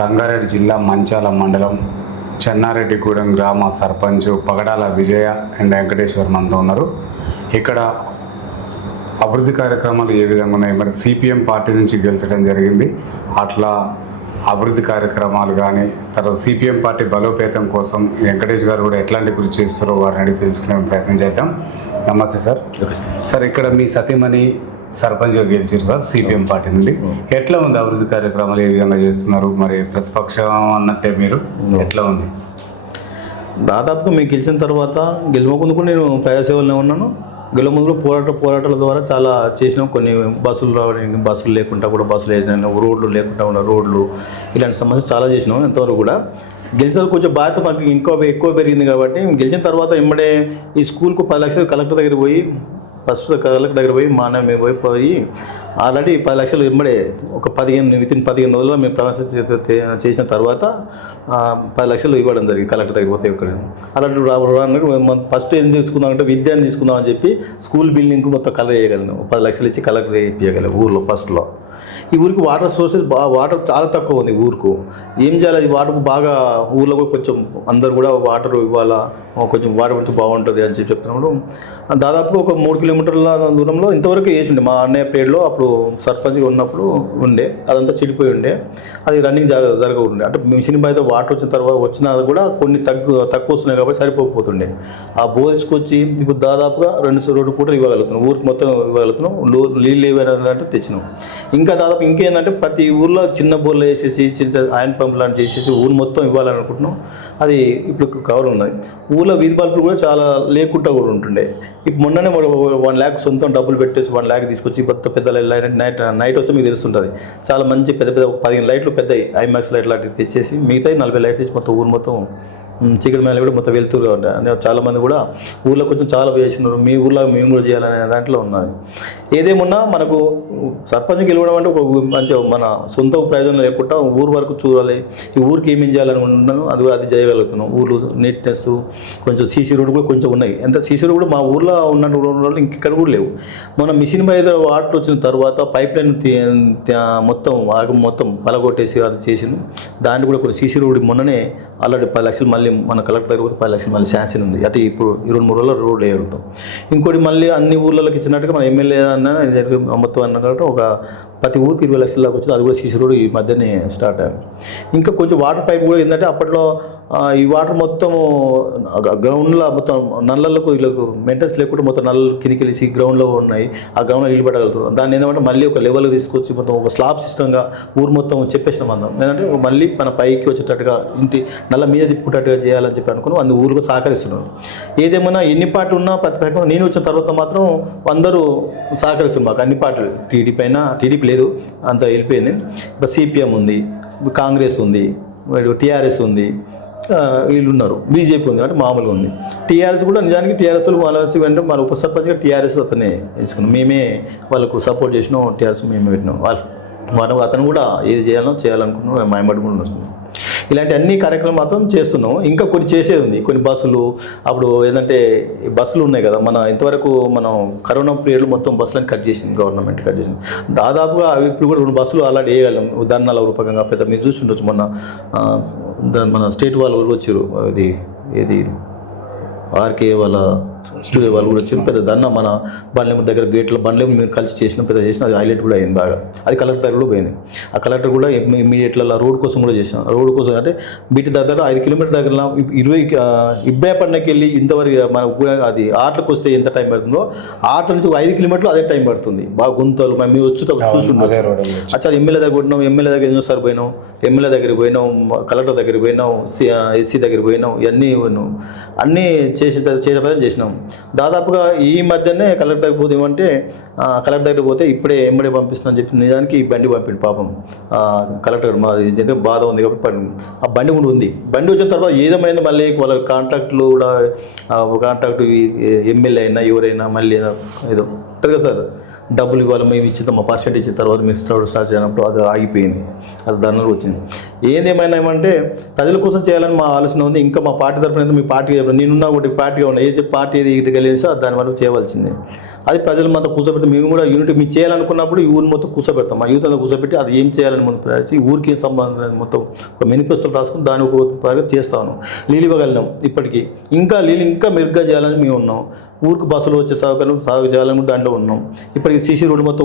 రంగారెడ్డి జిల్లా మంచాల మండలం చెన్నారెడ్డిగూడెం గ్రామ సర్పంచ్ పగడాల విజయ అండ్ వెంకటేశ్వర్ మనతో ఉన్నారు. ఇక్కడ అభివృద్ధి కార్యక్రమాలు ఏ విధంగా ఉన్నాయి, మరి సిపిఎం పార్టీ నుంచి గెలిచడం జరిగింది, అట్లా అభివృద్ధి కార్యక్రమాలు కానీ తర్వాత సిపిఎం పార్టీ బలోపేతం కోసం వెంకటేష్ గారు కూడా ఎట్లాంటి కృషి చేస్తారో వారిని అడిగి తెలుసుకునే ప్రయత్నం చేద్దాం. నమస్తే సార్. సార్, ఇక్కడ మీ సతీమణి సర్పంచ్గా గెలిచారు సార్ సిపిఎం పార్టీ నుండి. ఎట్లా ఉంది అభివృద్ధి కార్యక్రమాలు, ఏ విధంగా చేస్తున్నారు? మరి ప్రతిపక్షం అన్నట్టే మీరు ఎట్లా ఉంది? దాదాపుగా మేము గెలిచిన తర్వాత గెలవకుండా కూడా నేను ప్రజాసేవలోనే ఉన్నాను. గెలవముందు పోరాటాల ద్వారా చాలా చేసినాం. కొన్ని బస్సులు రావడానికి బస్సులు లేకుండా కూడా బస్సులు వేసినా, రోడ్లు లేకుండా ఉన్న రోడ్లు, ఇలాంటి సమస్యలు చాలా చేసినాం. ఎంతవరకు కూడా గెలిచిన కొంచెం బాధ్యత మాకు ఎక్కువ పెరిగింది కాబట్టి గెలిచిన తర్వాత వెంబడే ఈ స్కూల్కు 10 లక్షలు కలెక్టర్ దగ్గర పోయి కలెక్టర్ దగ్గర పోయి మేము పోయి ఆల్రెడీ 10 లక్షలు వెంబడే ఒక 15 రోజుల్లో మేము ప్రవేశం చేసిన తర్వాత 10 లక్షలు ఇవ్వడం జరిగింది కలెక్టర్ దగ్గర పోతే. ఇక్కడ అలాంటి ఫస్ట్ ఏం తీసుకుందామంటే విద్యను తీసుకుందామని చెప్పి స్కూల్ బిల్డింగ్కి మొత్తం కలర్ చేయగలను. 10 లక్షలు ఇచ్చి కలెక్టర్ వేయగలను ఊర్లో. ఫస్ట్లో ఈ ఊరికి వాటర్ సోర్సెస్ వాటర్ చాలా తక్కువ ఉంది ఊరుకు. ఏం చేయాలి? ఈ వాటర్ బాగా ఊళ్ళో కూడా కొంచెం అందరు కూడా వాటర్ ఇవ్వాలా, కొంచెం వాటర్ పెడితే బాగుంటుంది అని చెప్పి చెప్తున్నప్పుడు దాదాపుగా ఒక 3 కిలోమీటర్ల దూరంలో ఇంతవరకు వేసి ఉండే. మా అన్నయ్య పేరులో అప్పుడు సర్పంచ్గా ఉన్నప్పుడు ఉండే, అదంతా చెడిపోయి ఉండే, అది రన్నింగ్ జరగకుండే. అంటే మిషన్ బయట వాటర్ వచ్చిన తర్వాత వచ్చినా కూడా కొన్ని తక్కువ వస్తున్నాయి కాబట్టి సరిపోతుండే. ఆ బోధించుకొచ్చి ఇప్పుడు దాదాపుగా 2 పూటలు ఇవ్వగలుగుతున్నాం, ఊరికి మొత్తం ఇవ్వగలుగుతున్నాం. నీళ్ళు ఏవైనా తెచ్చినాం. ఇంకా దాదాపు ఇంకేంటంటే ప్రతి ఊర్లో చిన్న బోర్లు వేసేసి చిన్న ఆయన పంపులు లాంటి చేసేసి ఊరు మొత్తం ఇవ్వాలనుకుంటున్నాం. అది ఇప్పుడు కవర్ ఉన్నది. ఊళ్ళో వీధి బల్బులు కూడా చాలా లేకుండా కూడా ఉంటుండే. ఇప్పుడు మొన్ననే 1 lakh సొంతం డబ్బులు పెట్టేసి 1 lakh తీసుకొచ్చి పెద్ద నైట్ వస్తే మీకు తెలుస్తుంటుంది. చాలా మంచి పెద్ద 15 లైట్లు పెద్దవి ఐమాక్స్ లైట్ లాంటివి తెచ్చేసి మిగతా 40 లైట్స్ తెచ్చి మొత్తం ఊరు మొత్తం చీకటి మేళ కూడా మొత్తం వెళ్తూగా ఉంటాయి. చాలామంది కూడా ఊళ్ళో కొంచెం చాలా చేసినారు. మీ ఊళ్ళో మేము కూడా చేయాలనే దాంట్లో ఉన్నది. ఏదేమున్నా మనకు సర్పంచ్ గెలవడం అంటే ఒక మంచిగా మన సొంత ప్రయోజనం లేకుండా ఊరు వరకు చూడాలి, ఈ ఊరికి ఏమేం చేయాలనుకుంటున్నాను అది చేయగలుగుతున్నాం. ఊరు నీట్నెస్, కొంచెం సీసీ రోడ్డు కూడా కొంచెం ఉన్నాయి. ఎంత సీసీ రోడ్డు కూడా మా ఊర్లో ఉన్నట్టు రోడ్లు ఇంకెక్కడ కూడా లేవు. మన మిషన్ మీద వాటర్ వచ్చిన తర్వాత పైప్ లైన్ మొత్తం పలగొట్టేసి అది చేసింది. దాన్ని కూడా కొన్ని సీసీ రోడ్డు మొన్ననే ఆల్రెడీ 10 లక్షలు మళ్ళీ మన కలెక్టర్ దగ్గర 10 లక్షలు మళ్ళీ శాంక్షన్ ఉంది. అంటే ఇప్పుడు 2-3 రోజుల్లో రోడ్లు వేయగలుగుతాం. ఇంకోటి మళ్ళీ అన్ని ఊర్లకి ఇచ్చినట్టుగా మన ఎమ్మెల్యే అన్న మొత్తం అన్న కాబట్టి ఒక ప్రతి ఊరికి 20 లక్షల దాకా వచ్చింది. అది కూడా సీసీ రోడ్ ఈ మధ్యనే స్టార్ట్ అయ్యింది. ఇంకా కొంచెం వాటర్ పైప్ కూడా ఏంటంటే అప్పట్లో ఈ వాటర్ మొత్తము గ్రౌండ్లో మొత్తం నల్లలకు వీళ్ళకు మెయింటెన్స్ లేకుండా మొత్తం నల్లలు కిందికి వెళ్ళి గ్రౌండ్లో ఉన్నాయి. ఆ గ్రౌండ్లో నీళ్ళు పట్టగలుగుతాం. దాన్ని ఏంటంటే మళ్ళీ ఒక లెవెల్ తీసుకొచ్చి మొత్తం ఒక స్లాబ్ సిస్టమ్గా ఊరు మొత్తం చెప్పేసినాం. అందం ఏంటంటే మళ్ళీ మన పైకి వచ్చేటట్టుగా ఇంటి నల్ల మీద తిప్పుకుంటట్టుగా చేయాలని చెప్పి అనుకున్నాం. అందు ఊరుకు సహకరిస్తున్నాం. ఏదేమన్నా ఎన్ని పార్టీలు ఉన్నా ప్రతిపక్షం నేను వచ్చిన తర్వాత మాత్రం అందరూ సహకరిస్తున్నారు మాకు. అన్ని పార్టీలు టీడీపీ లేదు, అంత వెళ్ళిపోయింది. ఇప్పుడు సిపిఎం ఉంది, కాంగ్రెస్ ఉంది, టీఆర్ఎస్ ఉంది, వీళ్ళు ఉన్నారు, బీజేపీ ఉంది, అంటే మామూలుగా ఉంది. టీఆర్ఎస్ కూడా నిజానికి టీఆర్ఎస్ వాళ్ళకి వెంటనే మన ఉప సర్పంచ్గా టీఆర్ఎస్ అతనే వేసుకున్నాం. మేమే వాళ్ళకు సపోర్ట్ చేసినాం. టీఆర్ఎస్ మేమే పెట్టినాం. అతను కూడా ఏది చేయాలనుకున్నాం మాయమడి కూడా వస్తున్నాం. ఇలాంటి అన్ని కార్యక్రమాలు మాత్రం చేస్తున్నాం. ఇంకా కొన్ని చేసేది ఉంది. కొన్ని బస్సులు అప్పుడు ఏంటంటే బస్సులు ఉన్నాయి కదా, మన ఇంతవరకు మనం కరోనా పీరియడ్లో మొత్తం బస్సులను కట్ చేసింది, గవర్నమెంట్ కట్ చేసింది. దాదాపుగా ఇప్పుడు కూడా 2 బస్సులు అలాంటి వేయగలం ధర్నాల రూపకంగా. పెద్ద మీరు చూస్తుండొచ్చు, మన స్టేట్ వాళ్ళు వచ్చారు. ఏది ఆర్కే వాళ్ళ స్టూడియో వాళ్ళు కూడా వచ్చి పెద్ద ధర్నా మన బండ్లెం దగ్గర గేట్లో బండ్లెం మేము కలిసి చేసిన అది హైలైట్ కూడా అయింది బాగా. అది కలెక్టర్ దగ్గర కూడా పోయింది. ఆ కలెక్టర్ కూడా ఇమీడియట్లా రోడ్ కోసం కూడా చేసాం. రోడ్ కోసం అంటే బీటి దగ్గర 5 కిలోమీటర్ దగ్గర 20 ఇబ్రాయపట్నకి వెళ్ళి ఇంతవరకు మన అది ఆటలకు వస్తే ఎంత టైం పడుతుందో ఆటల నుంచి 5 కిలోమీటర్లు అదే టైం పడుతుంది. బాగా గుంతలు మేము చూస్తుంటాం. అచ్చా ఎమ్మెల్యే దగ్గర కొట్టినాం, ఎమ్మెల్యే దగ్గర ఎన్నోసారి పోయినాం, ఎమ్మెల్యే దగ్గరికి పోయినాం, కలెక్టర్ దగ్గరికి పోయినాం, ఎస్సీ దగ్గరికి పోయినాం, ఇవన్నీ అన్నీ చేసే ప్రయత్నం చేసినాం. దాదాపుగా ఈ మధ్యనే కలెక్టర్ దగ్గర పోతే ఏమంటే కలెక్టర్ దగ్గర పోతే ఇప్పుడే ఎమ్మడే పంపిస్తున్నా అని చెప్పి నిజానికి ఈ బండి పంపిండు పాపం కలెక్టర్. మాది బాధ ఉంది కాబట్టి ఆ బండి కూడా ఉంది. బండి వచ్చిన తర్వాత ఏదేమైనా మళ్ళీ వాళ్ళ కాంట్రాక్ట్లు కూడా కాంట్రాక్ట్ ఎమ్మెల్యే అయినా ఎవరైనా మళ్ళీ ఏదో ఉంటుంది కదా సార్, డబ్బులు ఇవ్వాలి మేము ఇచ్చిన మా పర్సెంట్ ఇచ్చిన తర్వాత మీరు స్టార్ట్ చేయనప్పుడు అది ఆగిపోయింది, అది ధర్నాలు వచ్చింది. ఏదేమైనా ప్రజల కోసం చేయాలని మా ఆలోచన ఉంది. ఇంకా మా పార్టీ తరఫున మీ పార్టీ నేనున్నా ఒకటి పార్టీగా ఉన్నా ఏ పార్టీ ఏది ఇటు కలిసి దాని వరకు చేయవలసిందే. అది ప్రజలు మొత్తం కూర్చోబెట్టి మేము కూడా యూనిట్ మీరు చేయాలనుకున్నప్పుడు ఈ ఊరు మొత్తం కూర్చోబెడతాం, మా యూత్ అంతా కూర్చోబెట్టి అది ఏం చేయాలని మనం ప్రయాసి ఊరికి సంబంధించిన మొత్తం ఒక మేనిఫెస్టోలు రాసుకుని దాని ఒక చేస్తాను. నీళ్ళు ఇవ్వగలిగినాం ఇప్పటికీ, ఇంకా నీళ్ళు ఇంకా మెరుగ్గా చేయాలని మేము ఉన్నాం. ఊరికి బస్సులు వచ్చే సౌకర్యం సాగు చేయాలని దాంట్లో ఉన్నాం. ఇప్పటికి సీసీ రోడ్డు మొత్తం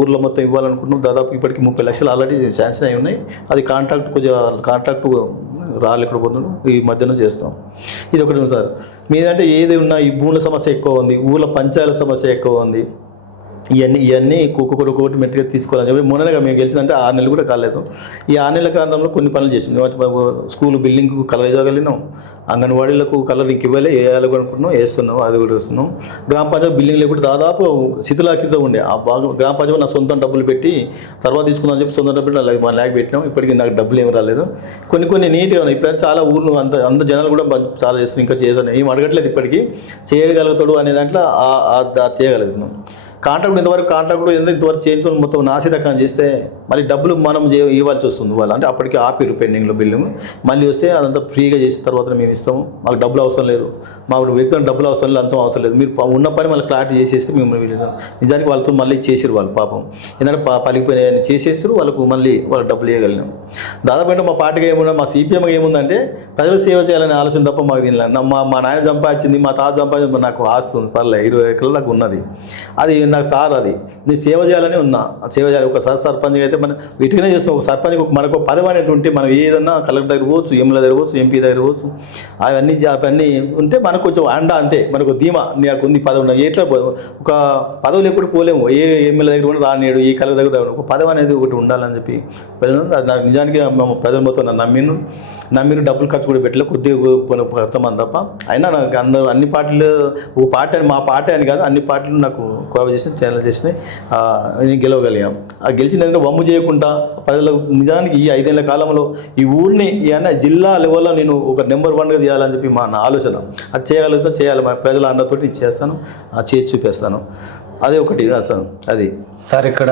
ఊర్లో మొత్తం ఇవ్వాలనుకుంటున్నాం. దాదాపు ఇప్పటికి 30 లక్షలు ఆల్రెడీ శాంక్షన్ అయి ఉన్నాయి. అది కాంట్రాక్ట్ రాలేకపోతున్నాం, ఈ మధ్యన చేస్తాం. ఇది ఒకటి ఉంది సార్. మీదంటే ఏది ఉన్నా ఈ భూముల సమస్య ఎక్కువ ఉంది, ఊళ్ళో పంచాయతీల సమస్య ఎక్కువ ఉంది. ఇవన్నీ ఒక్కొక్కటి మెట్రిగా తీసుకోవాలని చెప్పి మొన్నగా మేము గెలిచిందంటే 6 నెలలు కూడా కాలేదు. ఈ 6 నెలల కాలంలో కొన్ని పనులు చేసినాం. స్కూల్ బిల్డింగ్కు కలర్ ఇవ్వగలిగినాం, అంగన్వాడీలకు కలర్ ఇంక ఇవ్వాలి వేయాలనుకుంటున్నాం, వేస్తున్నాం, అది కూడా వేస్తున్నాం. గ్రామ పంచాయతీ బిల్డింగ్లు కూడా దాదాపు శిథిలాకితో ఉండే ఆ బాగా గ్రామ పంచాయతీ నా సొంతం డబ్బులు పెట్టి తర్వాత తీసుకుందాం చెప్పి సొంత డబ్బులు 1 lakh పెట్టినాం. ఇప్పటికీ నాకు డబ్బులు ఏమి రాలేదు. కొన్ని నీట్గా ఉన్నాయి. ఇప్పుడు చాలా ఊర్లు అంత జనాలు కూడా చాలా చేస్తున్నాం, ఇంకా చేస్తున్నాం, ఏం అడగట్లేదు. ఇప్పటికీ చేయగలుగుతాడు అనే దాంట్లో చేయగలుగుతున్నాం. కాంట్రాక్ట్ ఇంతవరకు చేయించుకొని మొత్తం నాసిరకం చేస్తే మళ్ళీ డబ్బులు మనం ఇవ్వాల్సి వస్తుంది వాళ్ళు. అంటే అప్పటికి ఆపిరు పెండింగ్లో బిల్లు, మళ్ళీ వస్తే అదంతా ఫ్రీగా చేసిన తర్వాత మేము ఇస్తాము. మాకు డబ్బులు అవసరం లేదు, మా వ్యక్తులకు డబ్బులు అవసరం లేదు, లంచం అవసరం లేదు. మీరు ఉన్న పని మళ్ళీ క్లారిటీ చేసేస్తే మేము నిజానికి వాళ్ళతో మళ్ళీ చేసారు వాళ్ళు పాపం. ఎందుకంటే పలిగిపోయినాయని చేసేసారు, వాళ్ళకు డబ్బులు ఇవ్వగలిగినాం. దాదాపు మా పార్టీగా ఏమున్నా మా సిపిఎం ఏముందంటే ప్రజలు సేవ చేయాలనే ఆలోచన తప్ప మాకు దీనిలో మా నాయన సంపాదించింది, మా తాత సంపాదించింది, నాకు ఆస్తి ఉంది, పర్లేదు 20 ఎకరాల దాకా ఉన్నది. అది నాకు సార్ అది నేను సేవ చేయాలని ఉన్నా, సేవ చేయాలి. ఒకసారి సర్పంచ్ అయితే మనం వీటికనే చేస్తాం. ఒక సర్పంచ్ మనకు పదవి అనేది ఉంటే మనం ఏదన్నా కలెక్టర్ దగ్గర పోవచ్చు, ఎమ్మెల్యే దగ్గర పోవచ్చు, ఎంపీ దగ్గర పోవచ్చు. అవన్నీ ఉంటే మనకు కొంచెం అండ, అంతే మనకు ధీమా నాకు ఉంది పదవి ఉన్నా. ఎట్లా ఒక పదవి లేకుండా పోలేము, ఏ ఎమ్మెల్యే దగ్గర కూడా రానియడు, ఏ కలెక్టర్ దగ్గర ఒక పదవి అనేది ఒకటి ఉండాలని చెప్పి అది నాకు నిజానికి ప్రజల మొత్తం నమ్మిను డబ్బులు ఖర్చు కూడా పెట్టలే, కొద్దిగా కడతామని తప్ప. అయినా నాకు అన్ని పార్టీలు ఒక పార్టీ అని మా పార్టీ అని కాదు, అన్ని పార్టీలు నాకు కోఆపరేట్ చేసిన ఛానల్ చేసినాయి. నేను గెలవగలిగాం. ఆ గెలిచిన వమ్ము చేయకుండా ప్రజలకు నిజానికి ఈ 5 ఏళ్ల కాలంలో ఈ ఊరిని జిల్లా లెవెల్లో నేను ఒక నెంబర్ 1గా తీయాలని చెప్పి నా ఆలోచన. అది చేయగలుగుతాం, చేయాలి. మా ప్రజల అండతో నేను చేస్తాను, చేసి చూపిస్తాను. అదే ఒకటి అసలు అది సార్. ఇక్కడ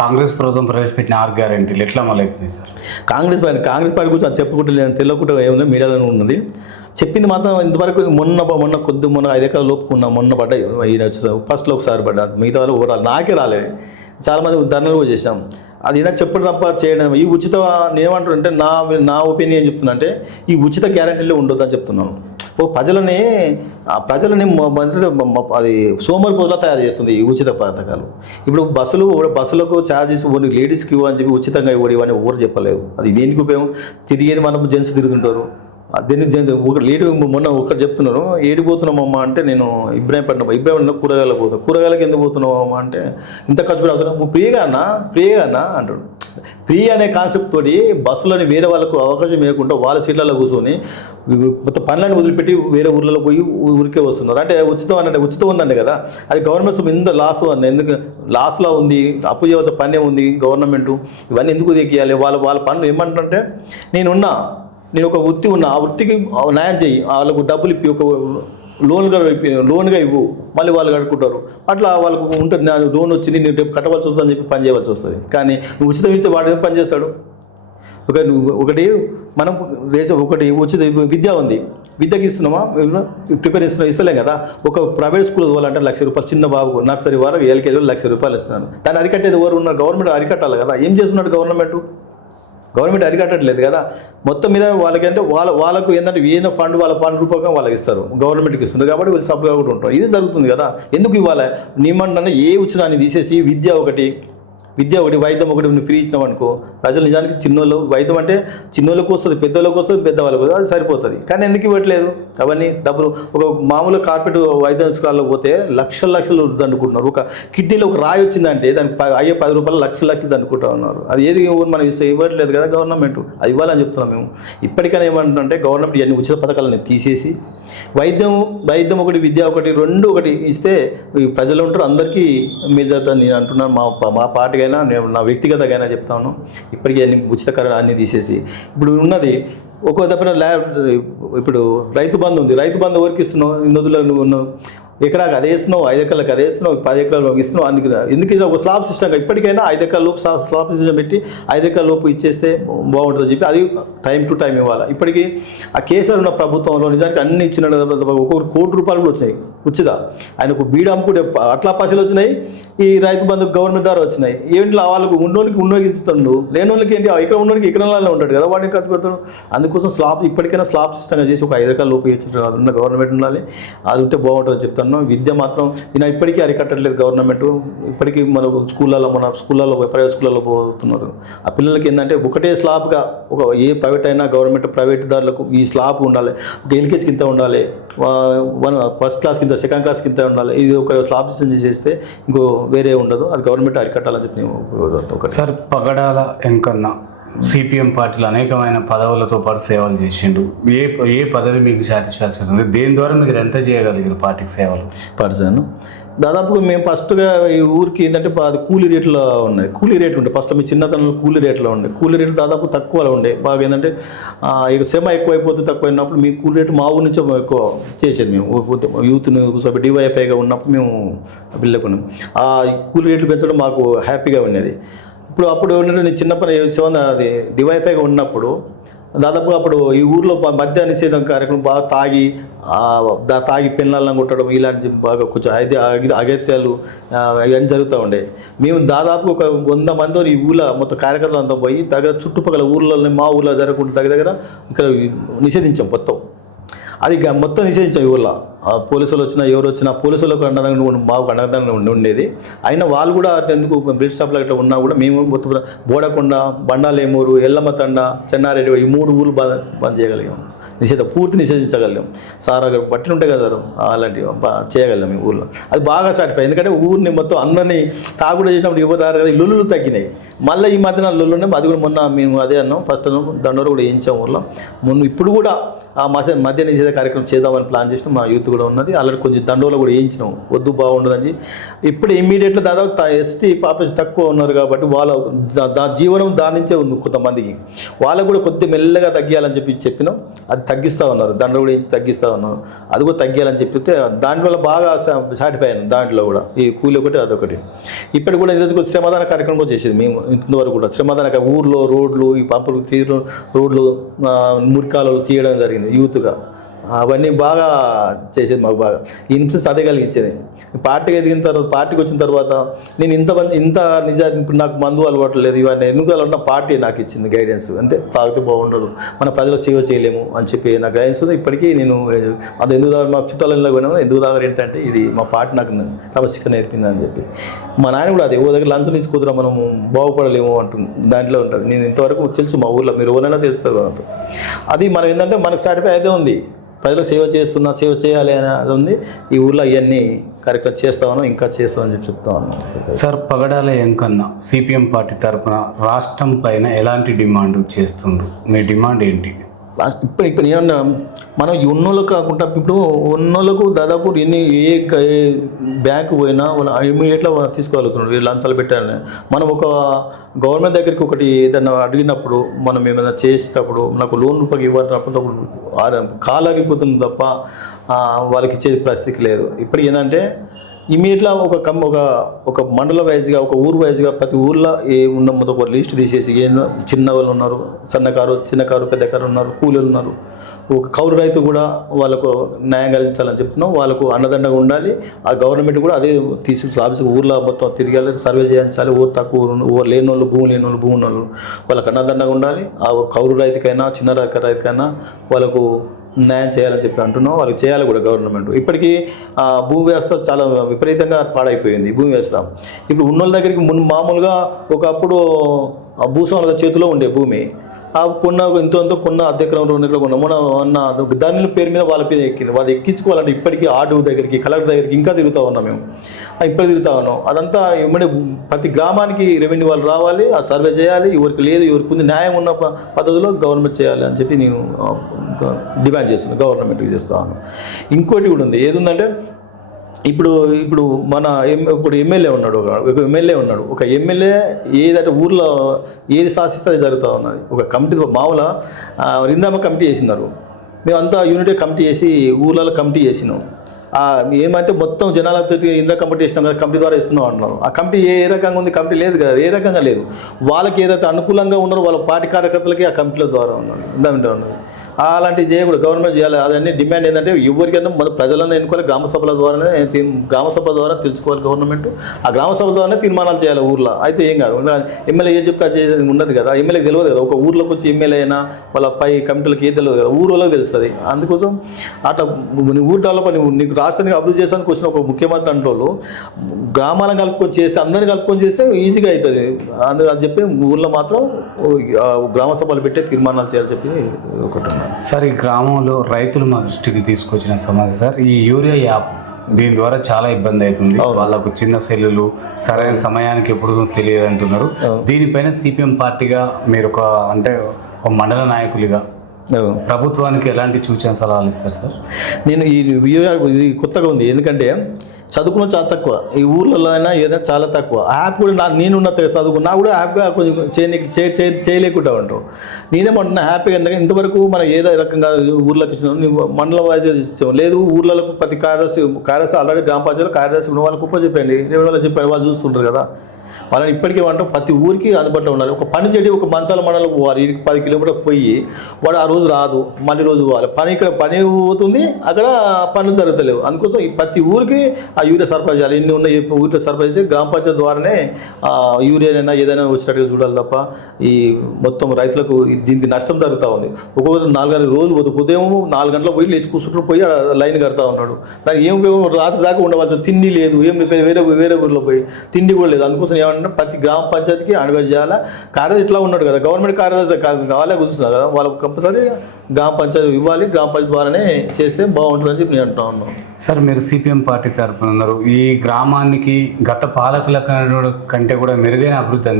కాంగ్రెస్ ప్రభుత్వం ప్రవేశపెట్టిన 6 గ్యారెంటీలు ఎట్లా అమలు అవుతుంది సార్? కాంగ్రెస్ పార్టీ గురించి అది చెప్పుకుంటే తెలియకుండా ఏముంది, మీడియాలో ఉన్నది. చెప్పింది మాత్రం ఇంతవరకు మొన్న 5 ఎకరాల లోపుకున్నా, మొన్న పడ్డాయి. ఈయన వచ్చేసారు ఫస్ట్లో ఒకసారి పడ్డా, మిగతా వాళ్ళు ఓవరాల్ నాకే రాలేదు. చాలామంది ధర్నాలు కూడా చేసాం. అది ఏదైనా చెప్పడం తప్ప చేయడం. ఈ ఉచిత నేనేమంటానంటే నా ఒపీనియన్ ఏం చెప్తున్నా అంటే ఈ ఉచిత గ్యారెంటీలు ఉండొద్దని చెప్తున్నాను. ప్రజలని అది సోమరిపోతులా తయారు చేస్తుంది ఈ ఉచిత పథకాలు. ఇప్పుడు బస్సులకు ఛార్జెస్ లేడీస్కి ఇవ్వని చెప్పి ఉచితంగా ఇవ్వని ఎవరు చెప్పలేదు. అది దేనికి ఉపయోగం? తిరిగేది మనం జెంట్స్ తిరుగుతుంటారు. ఒక లేడీ మొన్న ఒకటి చెప్తున్నారు, ఏడిపోతున్నామమ్మా అంటే నేను ఇబ్రాహీంపట్నం కూరగాయలకు ఎందుకు పోతున్నామమ్మా అంటే ఇంత ఖర్చు కూడా అవసరం, ఫ్రీగా అంటాడు. ఫ్రీ అనే కాన్సెప్ట్ తోటి బస్సులని వేరే వాళ్ళకు అవకాశం ఇవ్వకుండా వాళ్ళ సీట్లలో కూర్చొని మొత్తం పనులను వదిలిపెట్టి వేరే ఊర్లలో పోయి ఊరికే వస్తున్నారు. అంటే ఉచితం ఉందండి కదా, అది గవర్నమెంట్ ఎంత లాస్ అన్న, ఎందుకు లాస్లో ఉంది, అప్పు చేయవలసిన పని ఉంది గవర్నమెంట్. ఇవన్నీ ఎందుకు దిగియాలి? వాళ్ళ పనులు ఏమంటారంటే నేను ఒక వృత్తి ఉన్నా, ఆ వృత్తికి న్యాయం చేయి, వాళ్ళకు డబ్బులు ఇప్పి ఒక లోన్గా ఇవ్వు, మళ్ళీ వాళ్ళు కట్టుకుంటారు. అట్లా వాళ్ళకు ఉంటుంది, లోన్ వచ్చింది నేను రేపు కట్టవలసి వస్తుందని చెప్పి పని చేయవలసి వస్తుంది. కానీ నువ్వు ఉచితం ఇస్తే వాడు పని చేస్తాడు. ఒకటి ఉచిత విద్య ఉంది, విద్యకి ఇస్తున్నామా, ప్రిపేర్ ఇస్తలేం కదా. ఒక ప్రైవేట్ స్కూల్ పోవాలంటే 1 లక్ష రూపాయలు, చిన్న బాబు నర్సరీ వారు LKG 1 లక్ష రూపాయలు ఇస్తున్నాను. దాన్ని అరికట్టేది ఎవరు ఉన్నారు? గవర్నమెంట్ అరికట్టాలి కదా. ఏం చేస్తున్నాడు గవర్నమెంట్ అరికట్టట్లేదు కదా. మొత్తం మీద వాళ్ళకంటే వాళ్ళకు ఏంటంటే ఏదో ఫండ్ రూపంగా వాళ్ళకి ఇస్తారు, గవర్నమెంట్కి ఇస్తుంది కాబట్టి వీళ్ళు సప్లై కూడా ఉంటారు. ఇది జరుగుతుంది కదా. ఎందుకు ఇవ్వాలి? నేమంటే ఏ ఉచితాన్ని తీసేసి విద్య ఒకటి, వైద్యం ఒకటి ఫ్రీ ఇచ్చినాం అనుకో, ప్రజలు నిజానికి వైద్యం అంటే చిన్నోళ్ళకి వస్తుంది, పెద్దోళ్ళకి వస్తుంది, పెద్దవాళ్ళకి వస్తుంది, అది సరిపోతుంది. కానీ ఎందుకు ఇవ్వట్లేదు? అవన్నీ డబ్బులు ఒక మామూలు కార్పొరేట్ వైద్యశాలలో పోతే లక్షలు దండుకుంటున్నారు. ఒక కిడ్నీలో ఒక రాయి వచ్చిందంటే దానికి అయ్యే 10 రూపాయలు లక్షలు దండుకుంటా ఉన్నారు. అది ఏది మనం ఇవ్వట్లేదు కదా గవర్నమెంట్. అది ఇవ్వాలని చెప్తున్నాం మేము. ఇప్పటికైనా ఏమంటుంటే గవర్నమెంట్ ఇవన్నీ ఉచిత పథకాలను తీసేసి వైద్యం ఒకటి, విద్య ఒకటి ఇస్తే ప్రజలు ఉంటారు, అందరికీ మీరు జరుగుతుంది. నేను అంటున్నాను, మా పార్టీ అయినా నా వ్యక్తిగతంగా అయినా చెప్తాను. ఇప్పటికీ అన్ని ఉచితకరణ అన్నీ తీసేసి ఇప్పుడు ఉన్నది ఒక తప్పిన ఇప్పుడు రైతు బంధు ఉంది. రైతు బంధు ఎవరికి ఇస్తున్నావు? నదులో నువ్వు ఎకరాకి అది వేస్తున్నావు, 5 ఎకరాలకు అది వేస్తున్నావు, 10 ఎకరాలకు ఇస్తున్నావు, అందుకు ఎందుకు ఇది ఒక స్లాబ్ సిస్టమ్. ఇప్పటికైనా 5 ఎకరాల లోపు స్లాబ్ సిస్టమ్ పెట్టి 5 ఎకరాల లోపు ఇచ్చేస్తే బాగుంటుందని చెప్పి అది టైం టు టైం ఇవ్వాలి. ఇప్పటికీ ఆ కేసీఆర్ ఉన్న ప్రభుత్వంలో నిజానికి అన్ని ఇచ్చిన ఒక్కొక్క ₹1 కూడా వచ్చినాయి ఉచిత. ఆయనకు బీడు అమ్ముకుంటే అట్లా పైసలు వచ్చినాయి, ఈ రైతు బంధు గవర్నమెంట్ ద్వారా వచ్చినాయి. ఏంటి వాళ్ళకు ఉన్నోనికి ఇస్తుండు, లేని వాళ్ళకి ఏంటి ఇక్కడ ఉన్నోనికి ఎకరాలలో ఉంటాడు కదా, వాటిని ఖర్చు పెడతాడు. అందుకోసం ఇప్పటికైనా స్లాబ్ సిస్టంగా చేసి ఒక 5 ఎకరాల లోపు ఉన్న గవర్నమెంట్ ఉండాలి. అది ఉంటే బాగుంటుంది చెప్తాను. విద్య మాత్రం ఈయన ఇప్పటికీ అరికట్టట్లేదు గవర్నమెంట్. ఇప్పటికీ మన స్కూళ్ళలో ప్రైవేట్ స్కూళ్ళలో పోతున్నారు. ఆ పిల్లలకి ఏంటంటే ఒకటే స్లాబ్గా ఏ ప్రైవేట్ అయినా గవర్నమెంట్ ప్రైవేట్ దారులకు ఈ స్లాబ్ ఉండాలి. ఒక ఎల్కేజీ కింద ఉండాలి, ఫస్ట్ క్లాస్ కింద, సెకండ్ క్లాస్ కింద ఉండాలి. ఇది ఒక స్లాబ్ సిస్టమ్ చేస్తే ఇంకో వేరే ఉండదు. అది గవర్నమెంట్ అరికట్టాలని చెప్పి సార్ పగడాల వెంకన్న సిపిఎం పార్టీలో అనేకమైన పదవులతో పాటు సేవలు చేసిండు. ఏ పదవి మీకు సాటిస్ఫాక్షన్ ఉంది? దేని ద్వారా మీరు ఎంత చేయగలిగారు పార్టీకి సేవలు? పర్సన్ దాదాపుగా మేము ఫస్ట్గా ఈ ఊరికి ఏంటంటే అది కూలీ రేట్లు ఉన్నాయి. కూలీ రేట్లు ఉండే ఫస్ట్ మీ చిన్నతనంలో కూలీ రేట్లు ఉండే. కూలీ రేట్లు దాదాపు తక్కువలో ఉండే. బాగా ఏంటంటే ఇక శ్రమ ఎక్కువైపోతే తక్కువైనప్పుడు మీ కూలీ రేటు మా ఊరి నుంచే ఎక్కువ చేసేది. మేము యూత్ని డివైఎఫ్ఐగా ఉన్నప్పుడు మేము వెళ్ళకున్నాం. ఆ కూలీ రేట్లు పెంచడం మాకు హ్యాపీగా ఉండేది. అప్పుడు ఏంటంటే నేను చిన్నప్పటి అది డివైఫైగా ఉన్నప్పుడు దాదాపుగా అప్పుడు ఈ ఊర్లో మద్య నిషేధం కార్యక్రమం బాగా తాగి పిల్లలను కొట్టడం ఇలాంటి బాగా కొంచెం అగత్యాలు ఇవన్నీ జరుగుతూ ఉండే. మేము దాదాపు ఒక 100 మంది ఈ ఊళ్ళో మొత్తం కార్యకర్తలు అంతా పోయి దగ్గర చుట్టుపక్కల ఊర్లలో మా ఊళ్ళో జరగకుండా దగ్గర ఇక్కడ నిషేధించాం మొత్తం. అది మొత్తం నిషేధించాం. ఈ ఊళ్ళో పోలీసులు వచ్చినా ఎవరు వచ్చినా పోలీసులకు అండదంగా మాకు అండదంగా ఉండేది. అయినా వాళ్ళు కూడా ఎందుకు బ్రిడ్జ్ స్టాప్లో ఇట్లా ఉన్నా కూడా మేము బోడకొండ, బండాలేమూరు, ఎల్లమ్మతండ, చెన్నారెడ్డి ఈ 3 ఊళ్ళు బంద్ చేయగలిగాం. పూర్తి నిషేధించగలిగాం. సార్ బట్టి ఉంటాయి కదా అలాంటివి చేయగలిగాం ఈ ఊళ్ళో. అది బాగా సాటిఫై. ఎందుకంటే ఊరిని మొత్తం అందరినీ తాగుడు చేసినప్పుడు ఇవ్వతారు కదా, ఈ లొల్లులు తగ్గినాయి. మళ్ళీ ఈ మధ్యన లొల్లు ఉన్నాయి. అది కూడా మొన్న మేము అదే అన్నాం. ఫస్ట్ దండోరు కూడా వేయించాం ఊళ్ళో. ఇప్పుడు కూడా ఆ మధ్య నిషేధ కార్యక్రమం చేద్దామని ప్లాన్ చేసినాం. మా యూత్ కూడా ఉన్నది. అలాంటి కొంచెం దండోలో కూడా వేయించినాం. వద్దు బాగుండదని. ఇప్పుడు ఇమ్మీడియట్గా దాదాపు ఎస్టీ పాపులేషన్ తక్కువ ఉన్నారు కాబట్టి వాళ్ళ జీవనం దాని నుంచే ఉంది. కొంతమందికి వాళ్ళకు కూడా కొద్ది మెల్లగా తగ్గియాలని చెప్పినాం. అది తగ్గిస్తూ ఉన్నారు. దండ కూడా వేయించి తగ్గిస్తూ ఉన్నారు. అది కూడా తగ్గియాలని చెప్తే దాంట్లో బాగా సాటిఫై అయినాం. దాంట్లో కూడా ఈ కూలి ఒకటి అదొకటి. ఇప్పటికి కూడా ఎందుకు శ్రమదాన కార్యక్రమం కూడా చేసేది మేము ఇంతవరకు కూడా. శ్రమదాన ఊర్లో రోడ్లు, ఈ పంపులు రోడ్లు, మురికాలు తీయడం జరిగింది యూత్గా. అవన్నీ బాగా చేసేది. మాకు బాగా ఇన్ఫ్లుయెన్స్ అదే కలిగించేది. పార్టీకి ఎదిగిన తర్వాత, పార్టీకి వచ్చిన తర్వాత నేను ఇంత నిజాన్ని ఇప్పుడు నాకు మందు అలవాటు లేదు. ఇవన్నీ ఎందుకు అలవాటు పార్టీ నాకు ఇచ్చింది గైడెన్స్. అంటే తాగితే బాగుండదు, మన ప్రజలు సేవ చేయలేము అని చెప్పి నాకు గైడెన్స్. ఇప్పటికీ నేను అది ఎందుకు మా చుట్టాలలో పోయినా ఎందుకు తాగరు ఏంటంటే ఇది మా పార్టీ నాకు క్రమశిక్షణ నేర్పింది అని చెప్పి. మా నాయన కూడా అది దగ్గర లంచం తీసుకురా మనం బాగుపడలేము అంటుంది. దాంట్లో ఉంటుంది. నేను ఇంతవరకు తెలుసు మా ఊర్లో, మీరు ఎవరైనా తెలుస్తుంది. అది మనం ఏంటంటే మనకు సాటిఫై అయితే ఉంది. ప్రజలకు సేవ చేయాలి అని అది ఉంది. ఈ ఊళ్ళో ఇవన్నీ కార్యక్రమం చేస్తామని ఇంకా చేస్తామని చెప్తా ఉన్నాను. సార్ పగడాల వెంకన్న సిపిఎం పార్టీ తరఫున రాష్ట్రం పైన ఎలాంటి డిమాండ్ చేస్తుండ్రు? మీ డిమాండ్ ఏంటి? ఇప్పుడు ఏమన్నా మనం ఉన్నోళ్ళకు కాకుండా ఇప్పుడు ఉన్నోళ్ళకు దాదాపు ఏ బ్యాంకు పోయినా వాళ్ళు ఇమీడియట్గా తీసుకోగలుగుతున్నారు. లంచాలు పెట్టాలని మనం ఒక గవర్నమెంట్ దగ్గరికి ఒకటి ఏదైనా అడిగినప్పుడు, మనం ఏమైనా చేసేటప్పుడు నాకు లోన్ రూపాయలు ఇవ్వనప్పుడు కాలాగిపోతుంది తప్ప వాళ్ళకి ఇచ్చే పరిస్థితి లేదు. ఇప్పుడు ఏంటంటే ఇమీడియట్గా ఒక మండల వైజ్గా, ఒక ఊరు వైజ్గా ప్రతి ఊర్లో ఉన్న మొత్తం ఒక లిస్ట్ తీసేసి చిన్న వాళ్ళు ఉన్నారు, చిన్న కారు పెద్ద కారు ఉన్నారు, కూలీలు ఉన్నారు, ఒక కౌలు రైతు కూడా వాళ్ళకు న్యాయం కలిగించాలని చెప్తున్నాం. వాళ్ళకు అండదండగా ఉండాలి. ఆ గవర్నమెంట్ కూడా అదే ఆఫీస్కి ఊర్లో మొత్తం తిరగాలి, సర్వే చేయించాలి. ఊరు తక్కువ ఊరు లేని వాళ్ళు, భూమి లేని వాళ్ళు, భూమి ఉన్న వాళ్ళు వాళ్ళకు అండదండగా ఉండాలి. ఆ కౌలు రైతుకైనా చిన్న రైతుకైనా వాళ్ళకు న్యాయం చేయాలని చెప్పి అంటున్నాం. వాళ్ళకి చేయాలి కూడా గవర్నమెంట్. ఇప్పటికీ భూమి వ్యవస్థ చాలా విపరీతంగా పాడైపోయింది. భూమి వ్యవస్థ ఇప్పుడు ఉన్నోళ్ళ దగ్గరికి మామూలుగా ఒకప్పుడు భూస్వాముల చేతిలో ఉండే భూమి ఎంతో కొన్న అద్దెకరం 2 ఎకరాలు కొన్న మొన్న దాని పేరు మీద వాళ్ళ పేరు ఎక్కింది. వాళ్ళు ఎక్కించుకోవాలంటే ఇప్పటికీ ఆర్డీఓ దగ్గరికి, కలెక్టర్ దగ్గరికి ఇంకా తిరుగుతూ ఉన్నాం. మేము ఇప్పుడు తిరుగుతూ ఉన్నాం. అదంతా ఇమ్మడి ప్రతి గ్రామానికి రెవెన్యూ వాళ్ళు రావాలి, ఆ సర్వే చేయాలి. ఎవరికి లేదు, ఎవరికి ఉంది, న్యాయం ఉన్న పద్ధతిలో గవర్నమెంట్ చేయాలి అని చెప్పి నేను డిమాండ్ చేస్తున్నాను. గవర్నమెంట్కి చేస్తా ఉన్నాను. ఇంకోటి కూడా ఉంది. ఏదుందంటే ఇప్పుడు ఇప్పుడు ఎమ్మెల్యే ఉన్నాడు, ఒక ఎమ్మెల్యే ఏదంటే ఊర్లో ఏది శాసిస్తే అది జరుగుతూ ఉన్నది. ఒక కమిటీ మామూలుగా రిందామ కమిటీ చేసినారు. మేమంతా యూనిటీ కమిటీ చేసి ఊర్లలో కమిటీ చేసినాం. ఏమంటే మొత్తం జనాలతో ఇంద్ర కమిటీ ఇస్తున్నాం కదా, కమిటీ ద్వారా ఇస్తున్నాం అంటున్నారు. ఆ కమిటీ ఏ రకంగా ఉంది? కమిటీ లేదు కదా, ఏ రకంగా లేదు. వాళ్ళకి ఏదైతే అనుకూలంగా ఉన్నారో వాళ్ళ పార్టీ కార్యకర్తలకి ఆ కమిటీల ద్వారా ఉన్నది, ఉన్నది. అలాంటివి చేయకూడదు, గవర్నమెంట్ చేయాలి. అదన్నీ డిమాండ్ ఏంటంటే ఎవరికైనా మన ప్రజలను ఎన్నుకోవాలి, గ్రామ సభల ద్వారానే గ్రామ సభ ద్వారా తెలుసుకోవాలి గవర్నమెంట్. ఆ గ్రామ సభ ద్వారానే తీర్మానాలు చేయాలి ఊర్లో. అయితే ఏం కాదు, ఎమ్మెల్యే ఏం చెప్తే చేసేది ఉన్నది కదా, ఎమ్మెల్యేకి తెలియదు కదా. ఒక ఊర్లోకి వచ్చి ఎమ్మెల్యే అయినా వాళ్ళ పై కమిటీలకు ఏం తెలియదు కదా, ఊళ్ళోకి తెలుస్తుంది. అందుకోసం అట్లా ఊరు డెవలప్ నీకు రాష్ట్రానికి అభివృద్ధి చేసానికి వచ్చిన ఒక ముఖ్యమంత్రి అంటే వాళ్ళు గ్రామాలను కలుపుకొని చేస్తే, అందరిని కలుపుకొని చేస్తే ఈజీగా అవుతుంది. అందుకని చెప్పి ఊళ్ళో మాత్రం గ్రామ సభలు పెట్టే తీర్మానాలు చేయాలని చెప్పి ఒకటి. సార్, ఈ గ్రామంలో రైతులు మా దృష్టికి తీసుకొచ్చిన సమస్య సార్, ఈ యూరియా యాప్ దీని ద్వారా చాలా ఇబ్బంది అవుతుంది. వాళ్ళకు చిన్న సెల్లులు సరైన సమయానికి ఎప్పుడు తెలియదు అంటున్నారు. దీనిపైన సిపిఎం పార్టీగా మీరు ఒక మండల నాయకులుగా ప్రభుత్వానికి ఎలాంటి సూచన సలహాలు ఇస్తారు సార్? నేను ఇది కొత్తగా ఉంది, ఎందుకంటే చదువుకున్న చాలా తక్కువ, ఈ ఊర్లలో అయినా ఏదైనా చాలా తక్కువ. యాప్ కూడా నేనున్న చదువుకున్నా కూడా యాప్గా కొంచెం చేయలేకుండా ఉంటాం. నేనేమంటున్నా హ్యాపీగా అంటే ఇంతవరకు మనం ఏదో రకంగా ఊర్లోకి ఇచ్చినాం, మండలం వైజ్ ఇచ్చాం. లేదు ఊర్లలో ప్రతి కార్యదర్శి ఆల్రెడీ గ్రామ పంచాయతీలో కార్యదర్శి ఉన్న వాళ్ళకి చెప్పండి, వాళ్ళు చెప్పారు, వాళ్ళు చూస్తుంటారు కదా. వాళ్ళని ఇప్పటికీ అంటాం ప్రతి ఊరికి అందుబాటులో ఉండాలి. ఒక పని చెడి ఒక మంచాల మండలం పోవాలి, 10 కిలోమీటర్లు పోయి వాడు ఆ రోజు రాదు, మళ్ళీ రోజు పోవాలి. ఇక్కడ పని పోతుంది, అక్కడ పనులు జరుగుతలేవు. అందుకోసం ప్రతి ఊరికి ఆ యూరియా సరఫరా చేయాలి. ఎన్ని ఉన్నాయి ఊరిలో సరఫరా చేసి గ్రామ పంచాయతీ ద్వారానే యూరియానైనా ఏదైనా వచ్చినట్టుగా చూడాలి తప్ప ఈ మొత్తం రైతులకు దీనికి నష్టం జరుగుతూ ఉంది. ఒక్కొక్కరు 4-5 రోజులు ఉదయం 4 గంటలకు పోయి లేచి కూర్చుంటూ పోయి లైన్ కడతా ఉన్నాడు. దానికి ఏం రాత్రి దాకా ఉండవచ్చు, తిండి లేదు, ఏం వేరే ఊరిలో పోయి తిండి కూడా లేదు. అందుకోసం ఏమంటే ప్రతి గ్రామ పంచాయతీకి అడ్వైజ్ చేయాలా. కార్యదర్శి ఇట్లా ఉన్నాడు కదా, గవర్నమెంట్ కార్యదర్శి కావాలే కూర్చున్నారు కదా, వాళ్ళకి కంపల్సరీ గ్రామ పంచాయతీ ఇవ్వాలి, గ్రామ పంచాయతీ ద్వారానే చేస్తే బాగుంటుందని చెప్పి నేను అంటా ఉన్నాను. సార్, మీరు సిపిఎం పార్టీ తరఫున ఉన్నారు. ఈ గ్రామానికి గత పాలకుల కంటే కూడా మెరుగైన అభివృద్ధి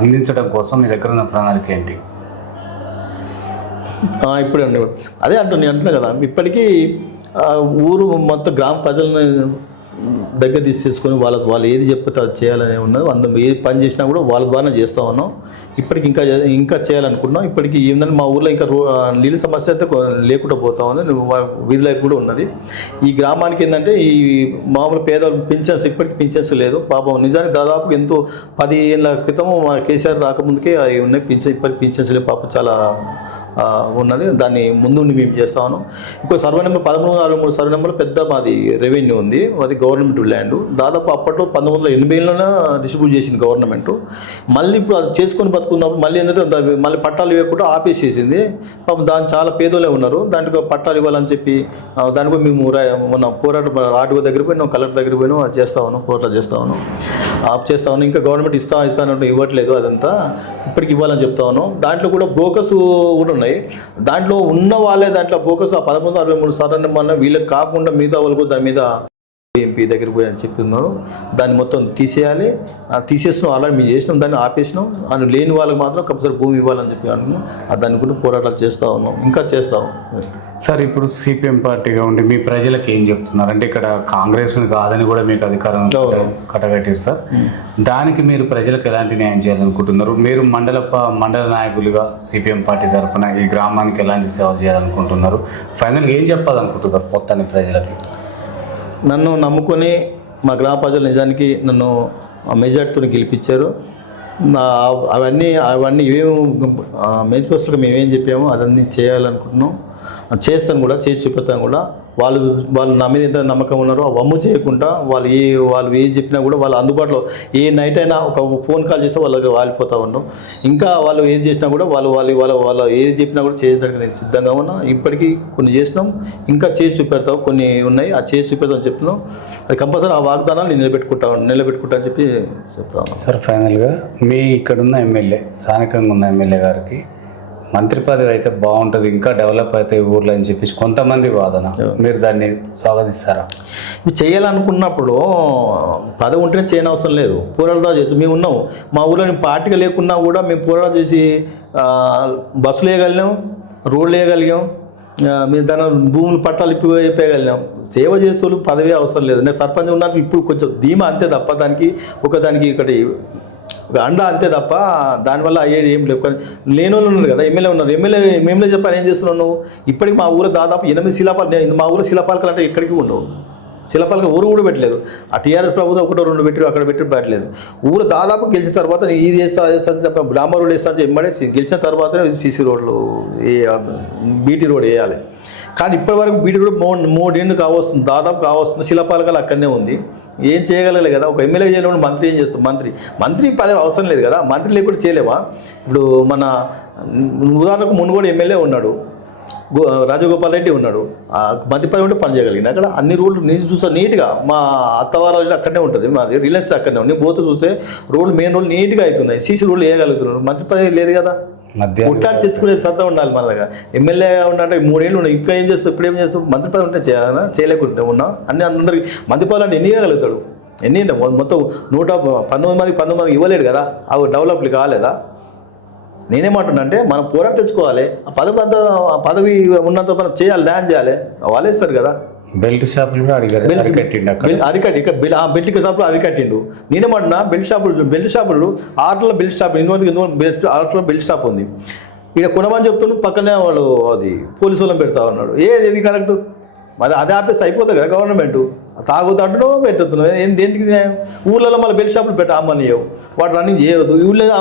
అందించడం కోసం మీ దగ్గర ఉన్న ప్రణాళిక ఏంటి? ఇప్పుడే అదే నేను అంటున్నా కదా, ఇప్పటికీ ఊరు మొత్తం గ్రామ ప్రజలను దగ్గర తీసేసుకొని వాళ్ళు ఏది చెప్తే అది చేయాలని ఉన్నది. అందరం ఏది పని చేసినా కూడా వాళ్ళ ద్వారా చేస్తూ ఉన్నాం. ఇప్పటికి ఇంకా చేయాలనుకుంటున్నాం. ఇప్పటికి ఏంటంటే మా ఊర్లో ఇంకా నీళ్ళ సమస్య అయితే లేకుండా పోతా ఉంది, వీధి లైఫ్ కూడా ఉన్నది. ఈ గ్రామానికి ఏంటంటే ఈ మామూలు పేదవాళ్ళు పింఛన్స్ ఇప్పటికీ పింఛన్స్ లేదు పాపం. నిజానికి దాదాపు ఎంతో 10 ఏళ్ళ క్రితం మా కేసీఆర్ రాకముందుకే అవి ఉన్నాయి పింఛన్, ఇప్పటికి పింఛన్స్ లేవు పాపం, చాలా ఉన్నది. దాన్ని ముందు మేము చేస్తా ఉన్నాం. ఇంకో సర్వే నెంబర్ 1363 సర్వే నెంబర్ పెద్ద మాది రెవెన్యూ ఉంది, అది గవర్నమెంట్ ల్యాండ్. దాదాపు అప్పట్లో 1980లోనే డిస్ట్రిబ్యూట్ చేసింది గవర్నమెంట్. మళ్ళీ ఇప్పుడు అది చేసుకొని బతుకున్నప్పుడు మళ్ళీ ఏంటంటే మళ్ళీ పట్టాలు ఇవ్వకుండా ఆపేసేసింది. పాపం దాన్ని చాలా పేదోళ్ళే ఉన్నారు, దాంట్లో పట్టాలు ఇవ్వాలని చెప్పి దానిపై మేము మొన్న పోరాటం ఆర్టీఓ దగ్గర పోయినాం, కలెక్టర్ దగ్గర పోయినాం, అది చేస్తా ఉన్నాం, పోరాటం చేస్తా ఉన్నాం, ఆఫ్ చేస్తా ఉన్నాం. ఇంకా గవర్నమెంట్ ఇస్తానంటే ఇవ్వట్లేదు, అదంతా ఇప్పటికి ఇవ్వాలని చెప్తా ఉన్నాం. దాంట్లో కూడా బ్రోకర్స్ కూడా ఉన్నాయి. దాంట్లో ఉన్న వాళ్ళే దాంట్లో ఫోకస్ 1163 సర్వే నెంబర్ వీళ్ళకి కాకుండా మిగతా వాళ్ళకు దాని మీద ఎంపీ దగ్గర పోయి అని చెప్తున్నారు. దాన్ని మొత్తం తీసేయాలి, తీసేస్తున్నాం, ఆల్రెడీ మేము చేసినాం, దాన్ని ఆపేసినాం. అని లేని వాళ్ళకి మాత్రం కంపల్సరీ భూమి ఇవ్వాలని చెప్పి అంటున్నాం. దాన్ని కూడా పోరాటాలు చేస్తూ ఉన్నాం, ఇంకా చేస్తాం. సార్, ఇప్పుడు సిపిఎం పార్టీగా ఉండి మీ ప్రజలకు ఏం చెప్తున్నారు అంటే ఇక్కడ కాంగ్రెస్ని కాదని కూడా మీకు అధికారం కట్టగట్టారు సార్. దానికి మీరు ప్రజలకు ఎలాంటి న్యాయం చేయాలనుకుంటున్నారు? మీరు మండల నాయకులుగా సిపిఎం పార్టీ తరఫున ఈ గ్రామానికి ఎలాంటి సేవలు చేయాలనుకుంటున్నారు? ఫైనల్గా ఏం చెప్పాలనుకుంటున్నారు మొత్తాన్ని ప్రజలకి? నన్ను నమ్ముకొని మా గ్రామ ప్రజలు నిజానికి నన్ను మెజార్టీతో గెలిపించారు. అవన్నీ ఏమేమి మేనిఫెస్టోగా మేమేం చెప్పామో అదన్నీ చేయాలనుకుంటున్నాం, చేస్తాను కూడా, చేసి చూపిస్తాను కూడా. వాళ్ళు నా మీద ఎంత నమ్మకం ఉన్నారో ఆ వమ్ము చేయకుండా వాళ్ళు ఏం చెప్పినా కూడా వాళ్ళు అందుబాటులో ఏ నైట్ అయినా ఒక ఫోన్ కాల్ చేస్తే వాళ్ళకి వాలిపోతూ ఉన్నాం. ఇంకా వాళ్ళు ఏం చేసినా కూడా వాళ్ళు ఏది చెప్పినా కూడా చేయడానికి నేను సిద్ధంగా ఉన్నా. ఇప్పటికీ కొన్ని చేసినాం, ఇంకా చేసి చూపెడతాం, కొన్ని ఉన్నాయి, ఆ చేసి చూపెడతామని చెప్తున్నాం. అది కంపల్సరీ ఆ వాగ్దానాలు నేను నిలబెట్టుకుంటా అని చెప్పి చెప్తాను. సార్, ఫైనల్గా మీ ఇక్కడున్న ఎమ్మెల్యే, స్థానికంగా ఉన్న ఎమ్మెల్యే గారికి మంత్రి పదవి అయితే బాగుంటుంది, ఇంకా డెవలప్ అయితే ఊర్లో అని చెప్పేసి కొంతమంది వాదన, మీరు దాన్ని స్వాగతిస్తారా? చేయాలనుకున్నప్పుడు పదవి ఉంటేనే చేయనవసరం లేదు, పోరాటాలు చేసి మేము ఉన్నాం. మా ఊళ్ళో పార్టీగా లేకున్నా కూడా మేము పోరాటం చేసి బస్సులు వేయగలిగాం, రోడ్లు వేయగలిగాం, మేము దాని భూములు పట్టాలు ఇప్పివేయగలిగాం. సేవ చేస్తూ పదవి అవసరం లేదు. నేను సర్పంచ్ ఉన్నాను, ఇప్పుడు కొంచెం ధీమా అంతే తప్ప దానికి ఒకటి అండ అంతే తప్ప దానివల్ల అయ్యేది ఏం లేవు. కానీ లేని వాళ్ళు ఉన్నారు కదా, ఎమ్మెల్యే ఉన్నారు, ఎమ్మెల్యే చెప్పాను ఏం చేస్తున్నావు నువ్వు? ఇప్పటికి మా ఊళ్ళో దాదాపు 8 శిలాపాలు, మా ఊళ్ళో శిలాపాలకలు అంటే ఎక్కడికి ఉండవు. శిలాపాలక ఊరు కూడా పెట్టలేదు. ఆ టీఆర్ఎస్ ప్రభుత్వం ఒకటో రెండు పెట్టి అక్కడ పెట్టి పెట్టలేదు. ఊరు దాదాపు గెలిచిన తర్వాత ఇది చేస్తా డాంబర్ రోడ్ వేస్తా చెప్పి గెలిచిన తర్వాత సీసీ రోడ్లు బీటీ రోడ్ వేయాలి. కానీ ఇప్పటి వరకు బీటీ రోడ్ 3 ఏళ్ళు కావస్తుంది, దాదాపు కావస్తుంది. శిలాపాలకాలు అక్కడనే ఉంది. ఏం చేయగలగాలి కదా. ఒక ఎమ్మెల్యే చేయలేడు, మంత్రి ఏం చేస్తాం? మంత్రి పదవి అవసరం లేదు కదా. మంత్రి లేకుండా చేయలేవా? ఇప్పుడు మన ఉదాహరణకు మునుగోడు ఎమ్మెల్యే ఉన్నాడు, రాజగోపాల్ రెడ్డి ఉన్నాడు. మంత్రి పదవి ఉంటే పని చేయగలిగింది. అక్కడ అన్ని రోడ్లు నేను చూస్తా నీట్గా. మా అత్తవారు అక్కడనే ఉంటుంది, మాది రిలయన్స్ అక్కడనే ఉంది. పోతూ చూస్తే రోడ్లు మెయిన్ రోడ్లు నీట్గా అవుతున్నాయి, సీసీ రోడ్లు వేయగలుగుతున్నారు. మంత్రి పదవి లేదు కదా. కొట్లాడి తెచ్చుకునేది సత్తా ఉండాలి మన దగ్గర. ఎమ్మెల్యే ఉండాలంటే 3 ఏళ్ళు ఉన్నాయి, ఇంకా ఏం చేస్తావు? ఇప్పుడు ఏం చేస్తావు? మంత్రి పదవి ఉంటే చేయాలన్నా? చేయలేకుంటే ఉన్నా అన్ని అందరికి మంత్రి పదవి అంటే ఎన్ని ఇవ్వగలుగుతాడు? ఎన్ని మొత్తం 119 మందికి ఇవ్వలేడు కదా. అవి డెవలప్లు కాలేదా? నేనేమంటున్నా అంటే మనం పోరాటం తెచ్చుకోవాలి. ఆ పదవి ఉన్నంత మనం చేయాలి, న్యాయం చేయాలి. వాళ్ళు ఇస్తారు కదా. బెల్ట్ షాపులు కూడా అరికట్టి ఇక్కడ బెల్ట్ షాపులు అరికట్టిండు. నేనేమంటున్నా బెల్ట్ షాపులు ఆటలో బెల్ట్ షాప్ ఆటలో బెల్ట్ షాప్ ఉంది. ఇక్కడ కొనమని చెప్తుండ్రు, పక్కనే వాళ్ళు అది పోలీసు వాళ్ళని పెడతా ఉన్నాడు. ఏది కరెక్ట్? మరి అదే ఆపేసి అయిపోతుంది కదా గవర్నమెంట్. సాగుతాంటునో పెట్టుతున్నావు. దేనికి ఊళ్ళలో మళ్ళీ బెల్ట్ షాపులు అమ్మనియవు, వాడు రన్నింగ్ చేయవద్దు.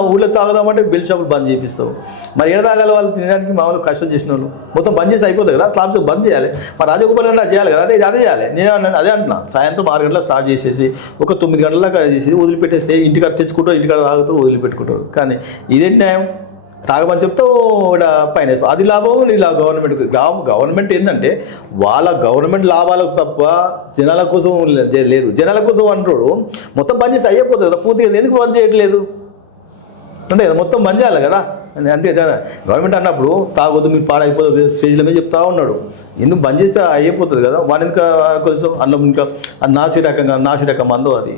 ఊళ్ళో తాగుదామంటే బెల్ట్ షాపులు బంద్ చేపిస్తావు. మరి ఏడ తాగాలి వాళ్ళు? తినడానికి మామూలు కష్టం చేసిన వాళ్ళు మొత్తం బంద్ చేసి అయిపోతుంది కదా. స్లాబ్స్ బంద్ చేయాలి. మరి రాజగోపాల్ అంటే చేయాలి కదా. అదే చేయాలి. నేను అదే అంటున్నా. సాయంత్రం 6 గంటలకు స్టార్ట్ చేసేసి ఒక 9 గంటల దాకా చేసి వదిలిపెట్టేస్తే ఇంటికాడ తెచ్చుకుంటారు, ఇంటికాడ తాగుతారు, వదిలిపెట్టుకుంటారు. కానీ ఇదేంటి న్యాయం? తాగమని చెప్తావు, ఇక్కడ పైన అది లాభం, నీ గవర్నమెంట్కి. గవర్నమెంట్ ఏంటంటే వాళ్ళ గవర్నమెంట్ లాభాలకు తప్ప జనాల కోసం లేదు. జనాల కోసం అంటాడు. మొత్తం బంద్ చేసి అయిపోతుంది కదా పూర్తిగా. ఎందుకు బంద్ చేయట్లేదు అంటే కదా మొత్తం బంద్ చేయాలి కదా. అంతే కదా. గవర్నమెంట్ అన్నప్పుడు తాగొద్దు, మీరు పాడైపోతుంది స్టేజ్ల మీద చెప్తా ఉన్నాడు. ఎందుకు బంద్ చేస్తే అయిపోతుంది కదా. వాడు ఇంకా కొంచెం అన్నం ఇంకా నాసి రకం మందు. అది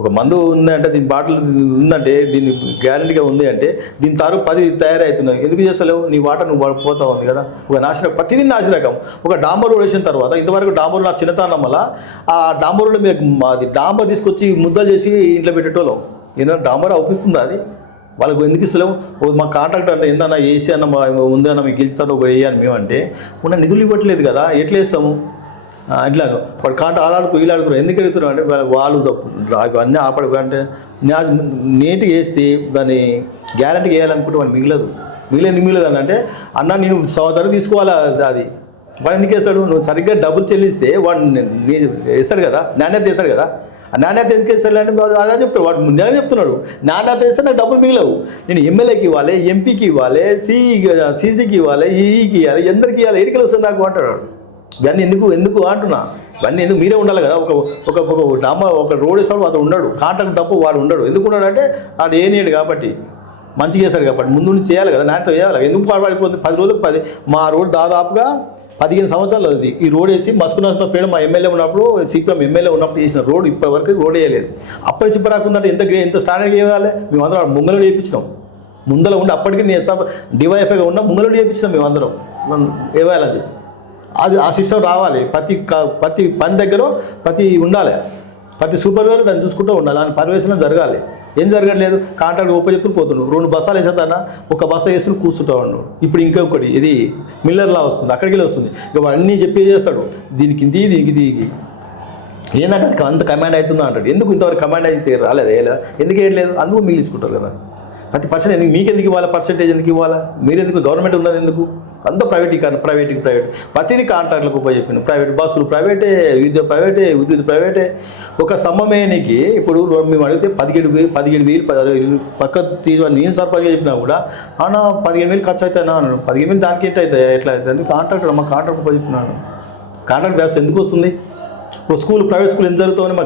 ఒక మందు ఉందంటే, దీని బాటిల్ ఉందంటే, దీన్ని గ్యారెంటీగా ఉంది అంటే దీని తారు 10 తయారవుతున్నాయి. ఎందుకు చేస్తలేవు? నీ వాటర్ నువ్వు పోతా ఉంది కదా. ఒక నాశనం, ప్రతిదీ నాశనకం. ఒక డాంబర్ రోడ్ వేసిన తర్వాత ఇంతవరకు డాంబర్ నా చిన్నతనం వల్ల ఆ డాంబర్ రోడ్ మీద అది డాంబర్ తీసుకొచ్చి ముద్దలు చేసి ఇంట్లో పెట్టేటోళ్ళం. ఏదైనా డాంబర్ అవుపిస్తుందా? అది వాళ్ళకు ఎందుకు ఇస్తలేము? మా కాంట్రాక్టర్ అంటే ఏందన్నా ఏసీ అన్న ఉంది అన్న మీకు గెలుస్తాను ఒక వేయాలి మేము అంటే ఉన్న నిధులు ఇవ్వట్లేదు కదా. ఎట్లా వేస్తాము? ఇట్లా వాడు ఆడుతూ వీలాడుతున్నారు. ఎందుకు వెళ్తున్నారు అంటే వాళ్ళు అన్నీ ఆపడు. అంటే నీట్గా వేస్తే దాన్ని గ్యారెంటీ వేయాలనుకుంటే వాడు మిగిలేదు అని అంటే అన్న నేను సంవత్సరం తీసుకోవాలి. అది వాడు ఎందుకు వేస్తాడు? నువ్వు సరిగ్గా డబ్బులు చెల్లిస్తే వాడు వేస్తాడు కదా, నాణ్యత వేస్తాడు కదా. ఆ నాణ్యత ఎందుకు వేస్తాడు అంటే అదే చెప్తాడు. వాడు ముందే చెప్తున్నాడు, నాణ్యత వేస్తే నాకు డబ్బులు మిగిలవు. నేను ఎమ్మెల్యేకి ఇవ్వాలి, ఎంపీకి ఇవ్వాలి, సీసీకి ఇవ్వాలి, ఈఈకి ఇవ్వాలి, ఎందరికి ఇవ్వాలి, ఎడికలు వస్తుంది నాకు అంటాడు. ఇవన్నీ ఎందుకు అంటున్నా? ఇవన్నీ ఎందుకు? మీరే ఉండాలి కదా. ఒక రోడ్ వేస్తాడు, అతను ఉండడు. కాంట్రాక్ట్ తప్పు వాడు ఉండడు. ఎందుకు ఉన్నాడు అంటే వాడు ఏనేడు కాబట్టి, మంచిగా చేశాడు కాబట్టి ముందు నుంచి చేయాలి కదా. నాటితో చేయాలి. ఎందుకు పాడుపడిపోతుంది? 10 రోజులకు మా రోడ్ దాదాపుగా 15 సంవత్సరాలు ఉంది. ఈ రోడ్ వేసి మస్కునాథ్ పేరు మా ఎమ్మెల్యే ఉన్నప్పుడు, సిపిఎం ఎమ్మెల్యే ఉన్నప్పుడు చేసిన రోడ్ ఇప్పటివరకు రోడ్ వేయలేదు. అప్పటి నుంచి రాకుందంటే ఎంత స్టాండర్డ్ చేయాలి? మేమందరం ముంగలు వేయించినాం. ముందర ఉండి అప్పటికి నేను డివైఎఫ్ఐగా ఉన్నా ముంగలు వేయించినాం. మేమందరం వేయాలి. అది ఆ సిస్టమ్ రావాలి. ప్రతి పని దగ్గర ఉండాలి. ప్రతి సూపర్వైజర్ దాన్ని చూసుకుంటూ ఉండాలి. దాని పర్యవేక్షణ జరగాలి. ఏం జరగట్లేదు. కాంట్రాక్ట్ ఉపయోగిస్తూ పోతున్నాడు. 2 బస్సాలు వేసేదన్నా ఒక బస్సా వేసుకుని కూర్చుంటూ ఉన్నాడు. ఇప్పుడు ఇంకొకటి ఇది మిల్లర్లా వస్తుంది, అక్కడికి వెళ్ళి వస్తుంది. ఇక అన్నీ చెప్పి చేస్తాడు. దీనికి దీనికి ఏంటంటే అది అంత కమాండ్ అవుతుందో అంటాడు. ఎందుకు ఇంతవరకు కమాండ్ అయితే రాలేదు? ఎందుకు వేయట్లేదు? అందుకు మీరు తీసుకుంటారు కదా. ప్రతి పర్సెంట్ ఎందుకు మీకు ఎందుకు ఇవ్వాలి? పర్సెంటేజ్ ఎందుకు ఇవ్వాలి? మీరు ఎందుకు? గవర్నమెంట్ ఉన్నది ఎందుకు? అంత ప్రైవేట్ ప్రతిదీ కాంట్రాక్ట్లకు ఉపయోగపడిన ప్రైవేట్ బస్సులు ప్రైవేటే, విద్యుత్ ప్రైవేటే. ఒక స్తంభమేనికి ఇప్పుడు మేము అడిగితే 17,000 పక్క తీసుకొని నేను సర్పంచ్గా చెప్పినా కూడా అన్న 15,000 ఖర్చు అవుతాయినా అన్నాడు. 15,000 దానికి ఏంటి అవుతాయి? ఎట్లా అవుతుంది? కాంట్రాక్ట్ ఉపయోగిస్తున్నాను. కాంట్రాక్ట్ వ్యవస్థ ఎందుకు వస్తుంది? ఇప్పుడు ప్రైవేట్ స్కూల్ ఎంత జరుగుతుంది? మా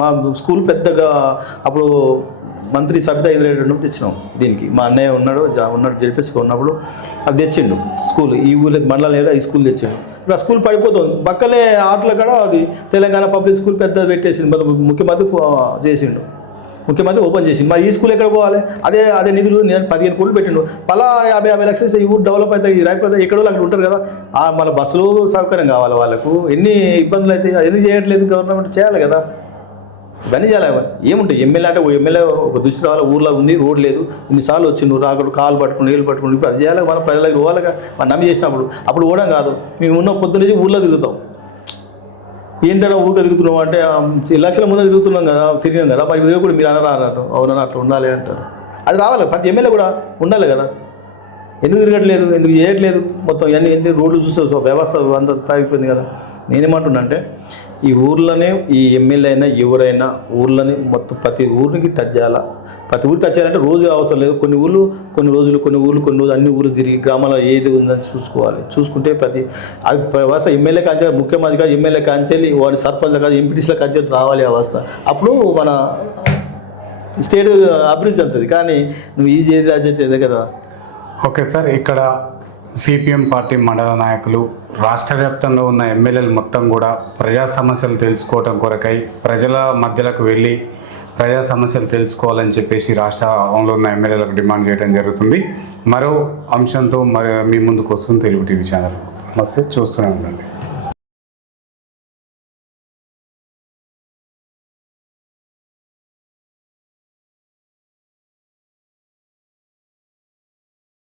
మా స్కూల్ పెద్దగా అప్పుడు మంత్రి సబితా ఇంద్రెడ్డి తెచ్చినాం. దీనికి మా అన్నయ్య ఉన్నాడు జడిపిస్కు ఉన్నప్పుడు అది తెచ్చిండు. స్కూల్ ఈ ఊళ్ళో మండలం ఈ స్కూల్ తెచ్చిండు. ఇప్పుడు ఆ స్కూల్ పడిపోతుంది. పక్కనే ఆటల కాడ అది తెలంగాణ పబ్లిక్ స్కూల్ పెద్ద పెట్టేసిండు. ముఖ్యమంత్రి ముఖ్యమంత్రి ఓపెన్ చేసింది. మరి ఈ స్కూల్ ఎక్కడ పోవాలి? అదే నిధులు నేను 15 కోట్లు పెట్టిండు. అలా 50 లక్షలు ఈ ఊరు డెవలప్ అవుతాయి, రాకపోతే ఎక్కడో అక్కడ ఉంటారు కదా. మన బస్సులు సౌకర్యం కావాలి వాళ్ళకు. ఎన్ని ఇబ్బందులు అయితే ఎందుకు చేయట్లేదు? గవర్నమెంట్ చేయాలి కదా. ఇవన్నీ చేయాలి. ఏముంటాయి? ఎమ్మెల్యే అంటే ఎమ్మెల్యే ఒక దృష్టి రావాలి. ఊర్లో ఉంది, రోడ్ లేదు, ఇన్నిసార్లు వచ్చి నువ్వు రాకూడదు, కాలు పట్టుకుని నీళ్ళు పట్టుకుని ఇప్పుడు అది చేయాలి. మన ప్రజలకు పోవాలిగా. మనం నమ్మి చేసినప్పుడు అప్పుడు ఓడం కాదు. మేము ఉన్న పొద్దు నుంచి ఊళ్ళో తిరుగుతాం. ఏంటన్నా ఊరికే తిరుగుతున్నాం అంటే ఎలక్షన్ల ముందే తిరుగుతున్నాం కదా, తిరిగాం కదా, మరి ఇదే కూడా మీరు అనరారు, అవునన్నా అట్లా ఉండాలి అంటారు. అది రావాలి, ప్రతి ఎమ్మెల్యే కూడా ఉండాలి కదా. ఎందుకు తిరగట్లేదు, ఎందుకు చేయట్లేదు, మొత్తం ఎన్ని రోడ్లు చూస్తే వ్యవస్థ అంతా తాగిపోయింది కదా. నేనేమంటున్నా అంటే ఈ ఊర్లోనే ఈ ఎమ్మెల్యే అయినా ఎవరైనా ఊర్లని మొత్తం ప్రతి ఊరికి టచ్ చేయాలా. ప్రతి ఊరికి టచ్ చేయాలంటే రోజు అవసరం లేదు, కొన్ని ఊళ్ళు కొన్ని రోజులు అన్ని ఊళ్ళు తిరిగి గ్రామాల్లో ఏది ఉందని చూసుకోవాలి. చూసుకుంటే ప్రతి అది వ్యవస్థ ఎమ్మెల్యే కాంచె ముఖ్యమంత్రి కాదు, ఎమ్మెల్యే కాంచెల్లి వాడి సర్పంచ్ కాదు, ఎంపీటీసీల కాంచెల్లి రావాలి ఆ వ్యవస్థ. అప్పుడు మన స్టేట్ అభివృద్ధి చెందుతుంది. కానీ నువ్వు ఈ చేది అది చేదే కదా. ఓకే సార్, ఇక్కడ సిపిఎం పార్టీ మండల నాయకులు రాష్ట్ర వ్యాప్తంగా ఉన్న ఎమ్మెల్యేలు మొత్తం కూడా ప్రజా సమస్యలు తెలుసుకోవడం కొరకై ప్రజల మధ్యలోకి వెళ్ళి ప్రజా సమస్యలు తెలుసుకోవాలని చెప్పేసి రాష్ట్రంలో ఉన్న ఎమ్మెల్యేలకు డిమాండ్ చేయడం జరుగుతుంది. మరో అంశంతో మీ ముందుకు వస్తుంది తెలుగు టీవీ ఛానల్. నమస్తే, చూస్తూనే ఉండండి.